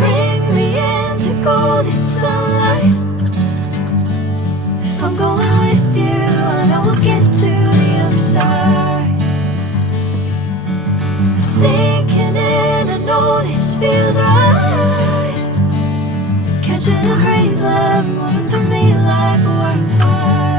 Bring me into golden sunlight. If I'm going with you, I know we'll get to the other side. Sinking in, I know this feels right. Catching a breeze, love moving through me like a wildfire.